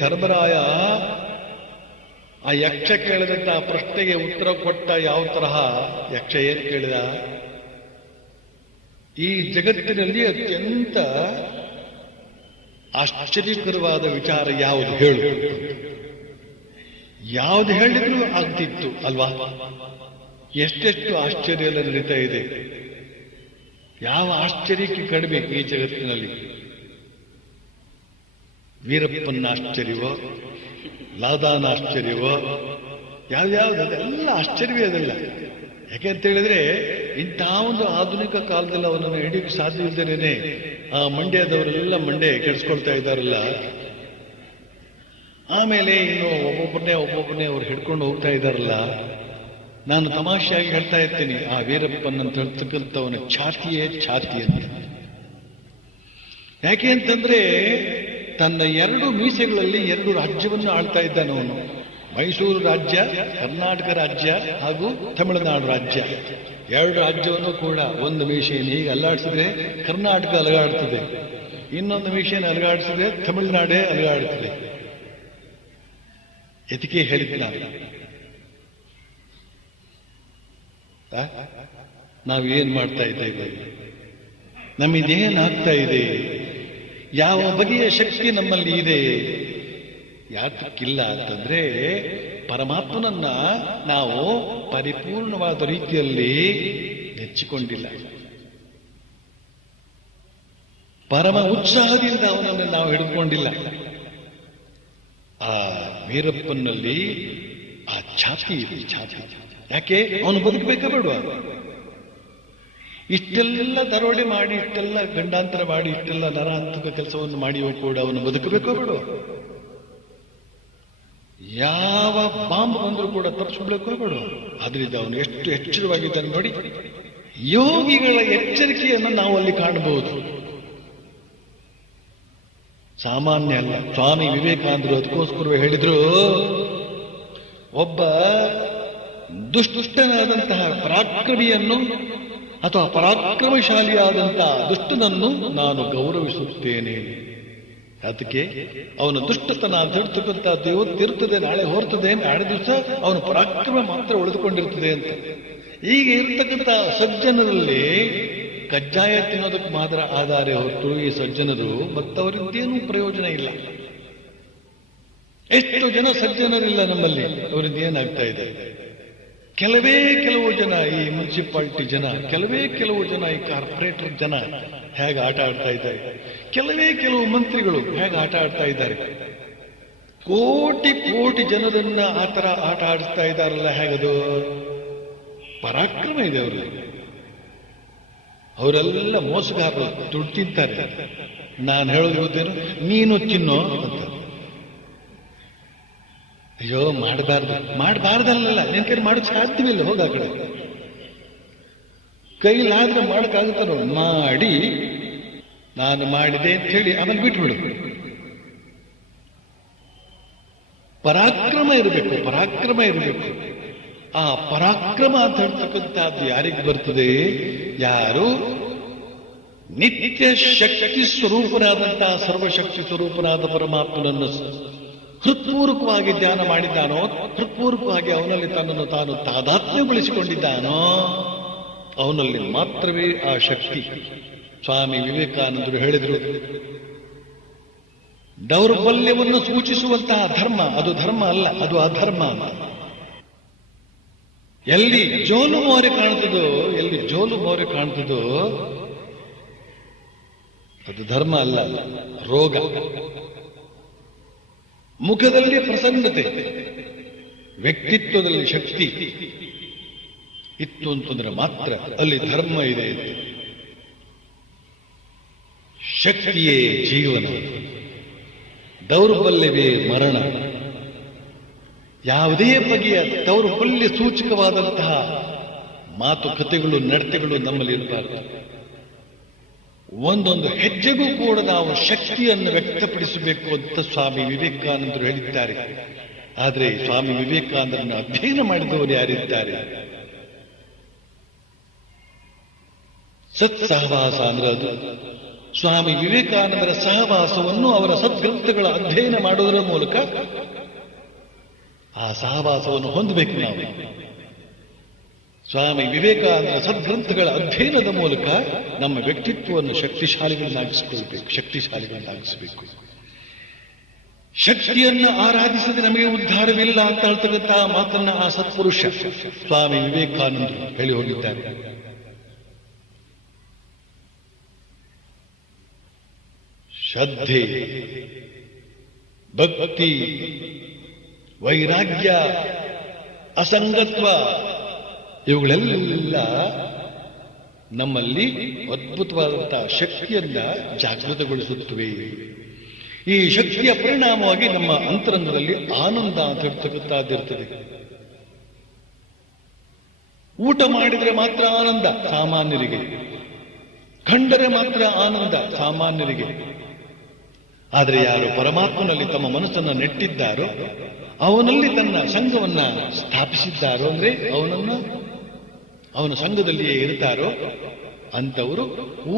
ಧರ್ಮರಾಯ ಆ ಯಕ್ಷ ಕೇಳಿದಂತ ಪ್ರಶ್ನೆಗೆ ಉತ್ತರ ಕೊಟ್ಟ ಯಾವ ತರಹ ಯಕ್ಷ ಏನ್ ಕೇಳಿದ? ಈ ಜಗತ್ತಿನಲ್ಲಿ ಅತ್ಯಂತ ಆಶ್ಚರ್ಯಕರವಾದ ವಿಚಾರ ಯಾವುದು ಹೇಳು? ಯಾವುದು ಹೇಳಿದ್ರು ಆಗ್ತಿತ್ತು ಅಲ್ವಾ? ಎಷ್ಟೆಷ್ಟು ಆಶ್ಚರ್ಯ ನಡೀತಾ ಇದೆ. ಯಾವ ಆಶ್ಚರ್ಯಕ್ಕೆ ಕಡಿಮೆ ಈ ಜಗತ್ತಿನಲ್ಲಿ? ವೀರಪ್ಪನ ಆಶ್ಚರ್ಯವೋ, ಲಾದಾನ ಆಶ್ಚರ್ಯವೋ, ಯಾವ್ಯಾವ್ದು ಅದೆಲ್ಲ ಆಶ್ಚರ್ಯವೇ ಅದಲ್ಲ. ಯಾಕೆಂತ ಹೇಳಿದ್ರೆ ಇಂತಹ ಒಂದು ಆಧುನಿಕ ಕಾಲದಲ್ಲಿ ಅವನನ್ನು ಹಿಡಿಯಕ್ಕೆ ಸಾಧ್ಯ ಇದ್ದೇನೆ. ಆ ಮಂಡ್ಯದವರೆಲ್ಲ ಮಂಡ್ಯ ಕೆಡಿಸ್ಕೊಳ್ತಾ ಇದ್ದಾರಲ್ಲ. ಆಮೇಲೆ ಇನ್ನು ಒಬ್ಬೊಬ್ಬರನ್ನೇ ಅವ್ರು ಹಿಡ್ಕೊಂಡು ಹೋಗ್ತಾ ಇದ್ದಾರಲ್ಲ. ನಾನು ತಮಾಷೆಯಾಗಿ ಹೇಳ್ತಾ ಇರ್ತೀನಿ, ಆ ವೀರಪ್ಪನ್ ಅಂತ ಹೇಳ್ತಕ್ಕಂಥವನ ಛಾತಿಯೇ ಛಾತಿ ಅಂತ. ಯಾಕೆ ಅಂತಂದ್ರೆ ತನ್ನ ಎರಡು ಮೀಸೆಗಳಲ್ಲಿ ಎರಡು ರಾಜ್ಯವನ್ನು ಆಳ್ತಾ ಇದ್ದಾನೆ ಅವನು. ಮೈಸೂರು ರಾಜ್ಯ, ಕರ್ನಾಟಕ ರಾಜ್ಯ ಹಾಗೂ ತಮಿಳುನಾಡು ರಾಜ್ಯ. ಎರಡು ರಾಜ್ಯವನ್ನು ಕೂಡ ಒಂದು ಮೀಸೆಯನ್ನು ಹೀಗೆ ಅಲ್ಲಾಡಿಸಿದ್ರೆ ಕರ್ನಾಟಕ ಅಲಗಾಡ್ತದೆ, ಇನ್ನೊಂದು ಮೀಸೆಯನ್ನು ಅಲಗಾಡಿಸಿದ್ರೆ ತಮಿಳುನಾಡೇ ಅಲಗಾಡ್ತದೆ. ಎತಿಕೆ ಹೇಳಿದ್ದ ನಾವೇನ್ ಮಾಡ್ತಾ ಇದ್ದೇವೆ? ನಮ್ಮಿದೇನಾಗ್ತಾ ಇದೆ? ಯಾವ ಬಗೆಯ ಶಕ್ತಿ ನಮ್ಮಲ್ಲಿ ಇದೆ? ಯಾತಕ್ಕಿಲ್ಲ ಅಂತಂದ್ರೆ ಪರಮಾತ್ಮನನ್ನ ನಾವು ಪರಿಪೂರ್ಣವಾದ ರೀತಿಯಲ್ಲಿ ನೆಚ್ಚಿಕೊಂಡಿಲ್ಲ. ಪರಮ ಉತ್ಸಾಹದಿಂದ ಅವನನ್ನು ನಾವು ಹಿಡ್ಕೊಂಡಿಲ್ಲ. ಆ ವೀರಪ್ಪನಲ್ಲಿ ಆ ಛಾತಿ ಇದೆ, ಛಾತಿ. ಯಾಕೆ? ಅವನು ಬದುಕಬೇಕಾ ಬೇಡುವ? ಇಷ್ಟೆಲ್ಲ ದರೋಡೆ ಮಾಡಿ, ಇಷ್ಟೆಲ್ಲ ಗಂಡಾಂತರ ಮಾಡಿ, ಇಷ್ಟೆಲ್ಲ ನರಹಂತಕ ಕೆಲಸವನ್ನು ಮಾಡಿಯೂ ಕೂಡ ಅವನು ಬದುಕಬೇಕೋ ಬೇಡುವ? ಯಾವ ಬಾಂಬ್ ಬಂದರೂ ಕೂಡ ತಪ್ಪಿಸ್ಬಿಡಕ್ಕೋ ಬೇಡುವ? ಆದ್ರಿಂದ ಅವನು ಎಷ್ಟು ಎಚ್ಚರವಾಗಿದ್ದಾನೆ ನೋಡಿ. ಯೋಗಿಗಳ ಎಚ್ಚರಿಕೆಯನ್ನು ನಾವು ಅಲ್ಲಿ ಕಾಣಬಹುದು. ಸಾಮಾನ್ಯ ಅಲ್ಲ. ಸ್ವಾಮಿ ವಿವೇಕಾನಂದರು ಅದಕ್ಕೋಸ್ಕರವೇ ಹೇಳಿದ್ರು, ಒಬ್ಬ ದುಷ್ಟನಾದಂತಹ ಪರಾಕ್ರಮಿಯನ್ನು ಅಥವಾ ಪರಾಕ್ರಮಶಾಲಿಯಾದಂತಹ ದುಷ್ಟನನ್ನು ನಾನು ಗೌರವಿಸುತ್ತೇನೆ. ಅದಕ್ಕೆ ಅವನ ದುಷ್ಟತನ ಅಂತ ಹೇಳ್ತಕ್ಕಂಥದ್ದು ಇವತ್ತಿರ್ತದೆ, ನಾಳೆ ಹೊರ್ತದೆ, ನಾಳೆ ದಿವಸ ಅವನ ಪರಾಕ್ರಮ ಮಾತ್ರ ಉಳಿದುಕೊಂಡಿರ್ತದೆ ಅಂತ. ಈಗ ಇರ್ತಕ್ಕಂಥ ಸಜ್ಜನರಲ್ಲಿ ಕಜ್ಜಾಯ ತಿನ್ನೋದಕ್ಕೆ ಮಾತ್ರ ಆಧಾರ ಹೊರತು ಈ ಸಜ್ಜನರು ಮತ್ತವರಿಂದೇನೂ ಪ್ರಯೋಜನ ಇಲ್ಲ. ಎಷ್ಟು ಜನ ಸಜ್ಜನರಿಲ್ಲ ನಮ್ಮಲ್ಲಿ, ಅವರಿಂದ ಏನಾಗ್ತಾ ಇದೆ? ಕೆಲವೇ ಕೆಲವು ಜನ ಈ ಮುನ್ಸಿಪಾಲಿಟಿ ಜನ, ಕೆಲವೇ ಕೆಲವು ಜನ ಈ ಕಾರ್ಪೊರೇಟರ್ ಜನ ಹೇಗೆ ಆಟ ಆಡ್ತಾ ಇದ್ದಾರೆ, ಕೆಲವೇ ಕೆಲವು ಮಂತ್ರಿಗಳು ಹೇಗೆ ಆಟ ಆಡ್ತಾ ಇದ್ದಾರೆ. ಕೋಟಿ ಕೋಟಿ ಜನರನ್ನ ಆ ತರ ಆಟ ಆಡಿಸ್ತಾ ಇದ್ದಾರಲ್ಲ, ಹೇಗದು? ಪರಾಕ್ರಮ ಇದೆ ಅವರಲ್ಲಿ. ಅವರೆಲ್ಲ ಮೋಸಗಾರರು, ದುಡ್ಡು ತಿಂತಾರೆ. ನಾನು ಹೇಳೋದು ಗೊತ್ತೇನು? ನೀನು ತಿನ್ನೋ ಅಂತ. ಅಯ್ಯೋ, ಮಾಡಬಾರ್ದಲ್ಲ, ನಿನ್ ಕೈ ಮಾಡಕ್ ಸಾಧ್ಯವಿಲ್ಲ. ಹೋಗ ಆ ಕಡೆ. ಕೈಲಾದ್ರೆ ಮಾಡಕ್ಕಾಗುತ್ತಾರೋ ಮಾಡಿ, ನಾನು ಮಾಡಿದೆ ಅಂತ ಹೇಳಿ ಆಮೇಲೆ ಬಿಟ್ಬಿಡು. ಪರಾಕ್ರಮ ಇರಬೇಕು, ಪರಾಕ್ರಮ ಇರಬೇಕು. ಆ ಪರಾಕ್ರಮ ಅಂತ ಹೇಳ್ತಕ್ಕಂಥದ್ದು ಯಾರಿಗೆ ಬರ್ತದೆ? ಯಾರು ನಿತ್ಯ ಶಕ್ತಿ ಸ್ವರೂಪನಾದಂತಹ ಸರ್ವಶಕ್ತಿ ಸ್ವರೂಪನಾದ ಪರಮಾತ್ಮನನ್ನು ಹೃತ್ಪೂರ್ವಕವಾಗಿ ಧ್ಯಾನ ಮಾಡಿದ್ದಾನೋ, ಹೃತ್ಪೂರ್ವಕವಾಗಿ ಅವನಲ್ಲಿ ತನ್ನನ್ನು ತಾನು ತಾದಾತ್ಮ್ಯಗೊಳಿಸಿಕೊಂಡಿದ್ದಾನೋ, ಅವನಲ್ಲಿ ಮಾತ್ರವೇ ಆ ಶಕ್ತಿ. ಸ್ವಾಮಿ ವಿವೇಕಾನಂದರು ಹೇಳಿದರು, ದೌರ್ಬಲ್ಯವನ್ನು ಸೂಚಿಸುವಂತಹ ಧರ್ಮ ಅದು ಧರ್ಮ ಅಲ್ಲ, ಅದು ಅಧರ್ಮ. ಎಲ್ಲಿ ಜೋಲು ಮೋರೆ ಕಾಣ್ತದೋ, ಎಲ್ಲಿ ಜೋಲು ಮೋರೆ ಕಾಣ್ತದೋ ಅದು ಧರ್ಮ ಅಲ್ಲ, ರೋಗ. ಮುಖದಲ್ಲಿ ಪ್ರಸನ್ನತೆ, ವ್ಯಕ್ತಿತ್ವದಲ್ಲಿ ಶಕ್ತಿ ಇತ್ತು ಅಂತಂದ್ರೆ ಮಾತ್ರ ಅಲ್ಲಿ ಧರ್ಮ ಇದೆ. ಶಕ್ತಿಯೇ ಜೀವನ, ದೌರ್ಬಲ್ಯವೇ ಮರಣ. ಯಾವುದೇ ಬಗೆಯ ದೌರ್ಬಲ್ಯ ಸೂಚಕವಾದಂತಹ ಮಾತುಕತೆಗಳು, ನಡತೆಗಳು ನಮ್ಮಲ್ಲಿ ಇರಬಾರದು. ಒಂದೊಂದು ಹೆಜ್ಜೆಗೂ ಕೂಡ ನಾವು ಶಕ್ತಿಯನ್ನು ವ್ಯಕ್ತಪಡಿಸಬೇಕು ಅಂತ ಸ್ವಾಮಿ ವಿವೇಕಾನಂದರು ಹೇಳಿದ್ದಾರೆ. ಆದರೆ ಸ್ವಾಮಿ ವಿವೇಕಾನಂದರನ್ನು ಅಧ್ಯಯನ ಮಾಡಿದವರು ಯಾರಿದ್ದಾರೆ? ಸತ್ಸಹವಾಸ ಅಂದ್ರೆ ಅದು ಸ್ವಾಮಿ ವಿವೇಕಾನಂದರ ಸಹವಾಸವನ್ನು, ಅವರ ಸದ್ಗ್ರಂಥಗಳ ಅಧ್ಯಯನ ಮಾಡುವುದರ ಮೂಲಕ ಆ ಸಹವಾಸವನ್ನು ಹೊಂದಬೇಕು ನಾವು. ಸ್ವಾಮಿ ವಿವೇಕಾನಂದರ ಸದ್ಗ್ರಂಥಗಳ ಅಧ್ಯಯನದ ಮೂಲಕ ನಮ್ಮ ವ್ಯಕ್ತಿತ್ವವನ್ನು ಶಕ್ತಿಶಾಲಿಗಳನ್ನಾಗಿಸಬೇಕು. ಶಕ್ತಿಯನ್ನು ಆರಾಧಿಸದೆ ನಮಗೆ ಉದ್ಧಾರವಿಲ್ಲ ಅಂತ ಹೇಳ್ತಕ್ಕಂಥ ಮಾತನ್ನ ಆ ಸತ್ಪುರುಷ ಸ್ವಾಮಿ ವಿವೇಕಾನಂದರು ಹೇಳಿ ಹೋಗಿದ್ದಾರೆ. ಶ್ರದ್ಧೆ, ಭಕ್ತಿ, ವೈರಾಗ್ಯ, ಅಸಂಗತ್ವ ಇವುಗಳೆಲ್ಲ ನಮ್ಮಲ್ಲಿ ಅದ್ಭುತವಾದಂತಹ ಶಕ್ತಿಯನ್ನ ಜಾಗೃತಗೊಳಿಸುತ್ತವೆ. ಈ ಶಕ್ತಿಯ ಪರಿಣಾಮವಾಗಿ ನಮ್ಮ ಅಂತರಂಗದಲ್ಲಿ ಆನಂದ ಅಂತ ಹೇಳ್ತಕ್ಕಂಥದ್ದಿರ್ತದೆ. ಊಟ ಮಾಡಿದರೆ ಮಾತ್ರ ಆನಂದ ಸಾಮಾನ್ಯರಿಗೆ, ಕಂಡರೆ ಮಾತ್ರ ಆನಂದ ಸಾಮಾನ್ಯರಿಗೆ. ಆದರೆ ಯಾರು ಪರಮಾತ್ಮನಲ್ಲಿ ತಮ್ಮ ಮನಸ್ಸನ್ನು ನೆಟ್ಟಿದ್ದಾರೋ, ಅವನಲ್ಲಿ ತನ್ನ ಸಂಘವನ್ನ ಸ್ಥಾಪಿಸಿದ್ದಾರೋ, ಅಂದ್ರೆ ಅವನ ಸಂಘದಲ್ಲಿಯೇ ಇರ್ತಾರೋ ಅಂತವರು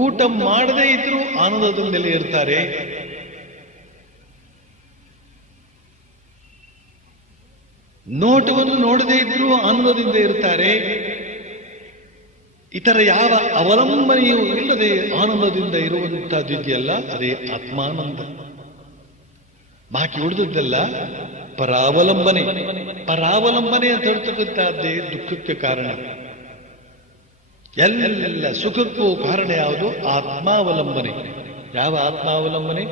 ಊಟ ಮಾಡದೇ ಇದ್ರೂ ಆನಂದದಿಂದಲೇ ಇರ್ತಾರೆ. ನೋಟವನ್ನು ನೋಡದೇ ಇದ್ರೂ ಆನಂದದಿಂದ ಇರ್ತಾರೆ. ಇತರ ಯಾವ ಅವಲಂಬನೆಯೂ ಇಲ್ಲದೆ ಆನಂದದಿಂದ ಇರುವಂತಹದ್ದಿದೆಯಲ್ಲ, ಅದೇ ಆತ್ಮಾನಂದ. ಬಾಕಿ ಉಳಿದದ್ದೆಲ್ಲ ಪರಾವಲಂಬನೆ. ಪರಾವಲಂಬನೆ ಅಂತ ಹೇಳ್ತಕ್ಕಂಥದ್ದೇ ದುಃಖಕ್ಕೆ ಕಾರಣ. ಎಲ್ಲ ಸುಖಕ್ಕೂ ಕಾರಣ ಯಾವುದು? ಆತ್ಮಾವಲಂಬನೆ. ಯಾವ ಆತ್ಮಾವಲಂಬನೆ?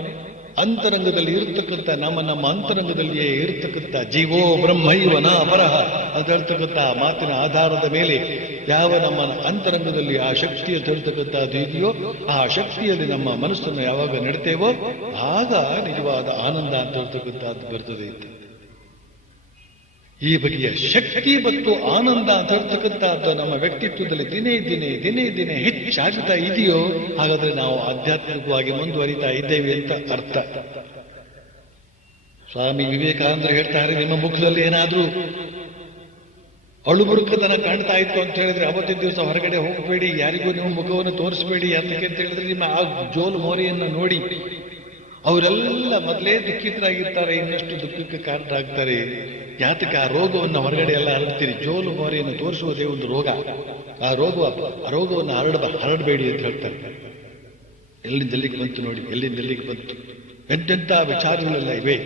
ಅಂತರಂಗದಲ್ಲಿ ಇರತಕ್ಕಂಥ ನಮ್ಮ ಅಂತರಂಗದಲ್ಲಿಯೇ ಇರತಕ್ಕಂಥ ಜೀವೋ ಬ್ರಹ್ಮೈವ ನ ಅಪರಃ ಅಂತ ಹೇಳ್ತಕ್ಕಂಥ ಮಾತಿನ ಆಧಾರದ ಮೇಲೆ ಯಾವ ನಮ್ಮ ಅಂತರಂಗದಲ್ಲಿ ಆ ಶಕ್ತಿಯ ಹೇಳ್ತಕ್ಕಂಥದ್ದು ಇದೆಯೋ, ಆ ಶಕ್ತಿಯಲ್ಲಿ ನಮ್ಮ ಮನಸ್ಸನ್ನು ಯಾವಾಗ ನೆಡ್ತೇವೋ ಆಗ ನಿಜವಾದ ಆನಂದ ಅಂತ ಹೇಳ್ತಕ್ಕಂಥದ್ದು ಬರ್ತದೆ. ಈ ಬಗೆಯ ಶಕ್ತಿ ಮತ್ತು ಆನಂದ ಅಂತ ಹೇಳ್ತಕ್ಕಂಥದ್ದು ನಮ್ಮ ವ್ಯಕ್ತಿತ್ವದಲ್ಲಿ ದಿನೇ ದಿನೇ ಹೆಚ್ಚಾಗುತ್ತಾ ಇದೆಯೋ, ಹಾಗಾದ್ರೆ ನಾವು ಆಧ್ಯಾತ್ಮಿಕವಾಗಿ ಮುಂದುವರಿತಾ ಇದ್ದೇವೆ ಅಂತ ಅರ್ಥ. ಸ್ವಾಮಿ ವಿವೇಕಾನಂದರು ಹೇಳ್ತಾರೆ, ನಿಮ್ಮ ಮುಖದಲ್ಲಿ ಏನಾದ್ರೂ ಅಳುಬುರುಕತನ ಕಾಣ್ತಾ ಇತ್ತು ಅಂತ ಹೇಳಿದ್ರೆ ಅವತ್ತಿನ ದಿವಸ ಹೊರಗಡೆ ಹೋಗಬೇಡಿ, ಯಾರಿಗೂ ನಿಮ್ಮ ಮುಖವನ್ನು ತೋರಿಸಬೇಡಿ. ಯಾತಕ್ಕೆ ಅಂತ ಹೇಳಿದ್ರೆ ನಿಮ್ಮ ಆ ಜೋಲು ಮೋರಿಯನ್ನು ನೋಡಿ ಅವರೆಲ್ಲ ಮೊದಲೇ ದುಃಖಿತರಾಗಿರ್ತಾರೆ, ಇನ್ನಷ್ಟು ದುಃಖಕ್ಕೆ ಕಾರಣರಾಗ್ತಾರೆ. ಯಾತಕ್ಕೆ? ಆ ರೋಗವನ್ನು ಹೊರಗಡೆ ಎಲ್ಲ ಹರಡ್ತೀರಿ. ಜೋಲು ಮೋರೆಯನ್ನು ತೋರಿಸುವುದೇ ಒಂದು ರೋಗ. ಆ ರೋಗವನ್ನು ಹರಡಬೇಡಿ ಅಂತ ಹೇಳ್ತಾರೆ. ಎಲ್ಲಿಂದೆಲ್ಲಿಗೆ ಬಂತು ನೋಡಿ, ಎಲ್ಲಿಂದೆಲ್ಲಿಗೆ ಬಂತು. ಎಂತೆಂಥ ವಿಚಾರಗಳೆಲ್ಲ ಇವೆ.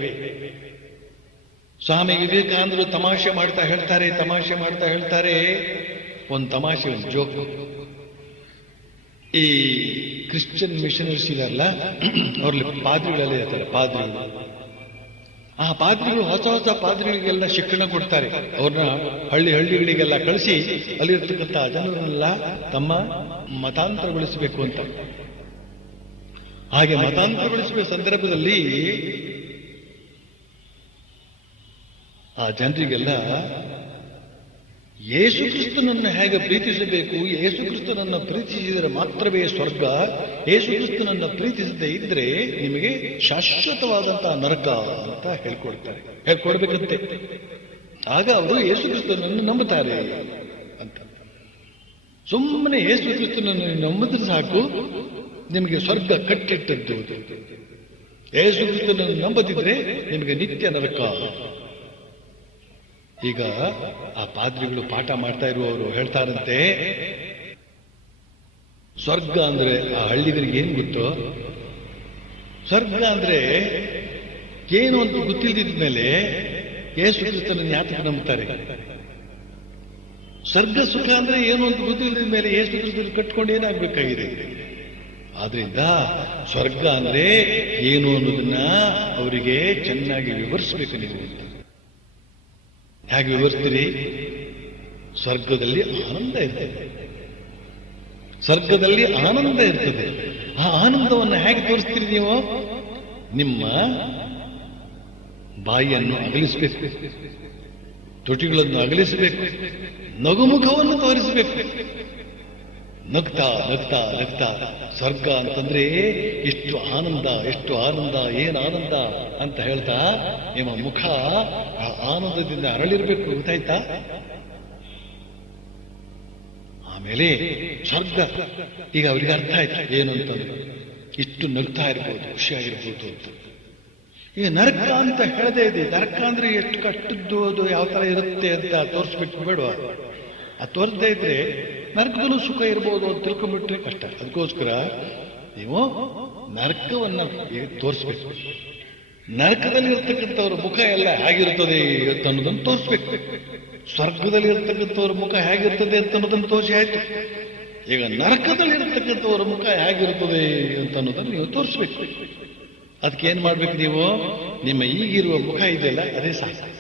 ಸ್ವಾಮಿ ವಿವೇಕಾನಂದರು ತಮಾಷೆ ಮಾಡ್ತಾ ಹೇಳ್ತಾರೆ ಒಂದು ತಮಾಷೆ, ಒಂದು ಜೋಕು. ಈ ಕ್ರಿಶ್ಚಿಯನ್ ಮಿಷನರೀಸ್ ಇರಲ್ಲ, ಅವ್ರಲ್ಲಿ ಪಾದ್ರಿಗಳೆಲ್ಲ ಇರ್ತಾರೆ, ಪಾದ್ರಿಗಳು. ಆ ಪಾದ್ರಿಗಳು ಹೊಸ ಪಾದ್ರಿಗಳಿಗೆಲ್ಲ ಶಿಕ್ಷಣ ಕೊಡ್ತಾರೆ. ಅವ್ರನ್ನ ಹಳ್ಳಿಗಳಿಗೆಲ್ಲ ಕಳಿಸಿ ಅಲ್ಲಿರ್ತಕ್ಕಂಥ ಜನರನ್ನೆಲ್ಲ ತಮ್ಮ ಮತಾಂತರಗೊಳಿಸಬೇಕು ಅಂತ. ಹಾಗೆ ಮತಾಂತರಗೊಳಿಸುವ ಸಂದರ್ಭದಲ್ಲಿ ಆ ಜನರಿಗೆಲ್ಲ ಯೇಸು ಕ್ರಿಸ್ತನನ್ನು ಹೇಗೆ ಪ್ರೀತಿಸಬೇಕು, ಯೇಸು ಕ್ರಿಸ್ತನನ್ನು ಪ್ರೀತಿಸಿದರೆ ಮಾತ್ರವೇ ಸ್ವರ್ಗ, ಯೇಸು ಕ್ರಿಸ್ತನನ್ನು ಪ್ರೀತಿಸದೇ ಇದ್ರೆ ನಿಮಗೆ ಶಾಶ್ವತವಾದಂತಹ ನರಕ ಅಂತ ಹೇಳ್ಕೊಡ್ಬೇಕಂತೆ. ಆಗ ಅವರು ಯೇಸು ಕ್ರಿಸ್ತನನ್ನು ನಂಬುತ್ತಾರೆ ಅಂತ. ಸುಮ್ಮನೆ ಯೇಸು ಕ್ರಿಸ್ತನನ್ನು ನಂಬಿದ್ರೆ ಸಾಕು, ನಿಮಗೆ ಸ್ವರ್ಗ ಕಟ್ಟಿಟ್ಟದ್ದು. ಯೇಸು ಕ್ರಿಸ್ತನನ್ನು ನಂಬದಿದ್ರೆ ನಿಮಗೆ ನಿತ್ಯ ನರಕ. ಈಗ ಆ ಪಾದ್ರಿಗಳು ಪಾಠ ಮಾಡ್ತಾ ಇರುವವರು ಹೇಳ್ತಾರಂತೆ, ಸ್ವರ್ಗ ಅಂದ್ರೆ ಆ ಹಳ್ಳಿಗರಿಗೆ ಏನ್ ಗೊತ್ತೋ, ಸ್ವರ್ಗ ಅಂದ್ರೆ ಏನು ಅಂತ ಗೊತ್ತಿಲ್ಲದಿದ್ಮೇಲೆ ಯೇಸು ಕ್ರಿಸ್ತನನ್ನು ಯಾತಕ್ಕೆ ನಂಬುತ್ತಾರೆ? ಸ್ವರ್ಗ ಸುಖ ಅಂದ್ರೆ ಏನು ಅಂತ ಗೊತ್ತಿಲ್ಲದ ಮೇಲೆ ಯೇಸು ಕ್ರಿಸ್ತನ ಕಟ್ಕೊಂಡು ಏನಾಗಬೇಕಾಗಿದೆ? ಆದ್ರಿಂದ ಸ್ವರ್ಗ ಅಂದ್ರೆ ಏನು ಅನ್ನೋದನ್ನ ಅವರಿಗೆ ಚೆನ್ನಾಗಿ ವಿವರಿಸಬೇಕು ನೀವು. ಹೇಗೆ ವಿವರಿಸ್ತೀರಿ? ಸ್ವರ್ಗದಲ್ಲಿ ಆನಂದ ಇರ್ತದೆ. ಸ್ವರ್ಗದಲ್ಲಿ ಆನಂದ ಇರ್ತದೆ. ಆ ಆನಂದವನ್ನು ಹೇಗೆ ತೋರಿಸ್ತೀರಿ ನೀವು? ನಿಮ್ಮ ಬಾಯಿಯನ್ನು ಅಗಲಿಸಬೇಕು, ತುಟಿಗಳನ್ನು ಅಗಲಿಸಬೇಕು, ನಗುಮುಖವನ್ನು ತೋರಿಸಬೇಕು. ನಗ್ತಾ ನಗ್ತಾ ನಗ್ತಾ ಸ್ವರ್ಗ ಅಂತಂದ್ರೆ ಎಷ್ಟು ಆನಂದ, ಎಷ್ಟು ಆನಂದ, ಏನ್ ಆನಂದ ಅಂತ ಹೇಳ್ತಾ ನಿಮ್ಮ ಮುಖ ಆ ಆನಂದದಿಂದ ಅರಳಿರ್ಬೇಕು. ಗೊತ್ತಾಯ್ತಾ? ಆಮೇಲೆ ಸ್ವರ್ಗ ಈಗ ಅವರಿಗೆ ಅರ್ಥ ಆಯ್ತು ಏನು ಅಂತಂದ್ರೆ. ಇಷ್ಟು ನಗ್ತಾ ಇರ್ಬೋದು, ಖುಷಿಯಾಗಿರ್ಬೋದು ಅಂತ. ಈಗ ನರಕ ಅಂತ ಹೇಳದೇ ಇದೆ. ನರಕ ಅಂದ್ರೆ ಎಷ್ಟು ಕಟ್ಟದ್ದು, ಅದು ಯಾವ ತರ ಇರುತ್ತೆ ಅಂತ ತೋರಿಸ್ಬಿಟ್ಟು ಬೇಡವಾ? ಅದು ತೋರಿಸದೇ ಇದ್ರೆ ನರಕದಲ್ಲೂ ಸುಖ ಇರ್ಬೋದು ಅಂತ ತಿಳ್ಕೊಂಡ್ಬಿಟ್ರೆ ಕಷ್ಟ. ಅದಕ್ಕೋಸ್ಕರ ನೀವು ನರಕವನ್ನ ತೋರಿಸ್ಬೇಕು. ನರಕದಲ್ಲಿ ಇರ್ತಕ್ಕಂಥವ್ರ ಮುಖ ಎಲ್ಲ ಹೇಗಿರ್ತದೆ ಅಂತ ಅನ್ನೋದನ್ನು ತೋರಿಸ್ಬೇಕು. ಸ್ವರ್ಗದಲ್ಲಿ ಇರ್ತಕ್ಕಂಥವ್ರ ಮುಖ ಹೇಗಿರ್ತದೆ ಅಂತ ಅನ್ನೋದನ್ನು ತೋರಿಸಿ ಆಯ್ತು. ಈಗ ನರಕದಲ್ಲಿ ಇರ್ತಕ್ಕಂಥವ್ರ ಮುಖ ಹೇಗಿರ್ತದೆ ಅಂತ ಅನ್ನೋದನ್ನು ನೀವು ತೋರಿಸ್ಬೇಕು. ಅದಕ್ಕೆ ಏನ್ ಮಾಡ್ಬೇಕು ನೀವು? ನಿಮ್ಮ ಈಗಿರುವ ಮುಖ ಇದೆಯಲ್ಲ ಅದೇ ಸಾಕು.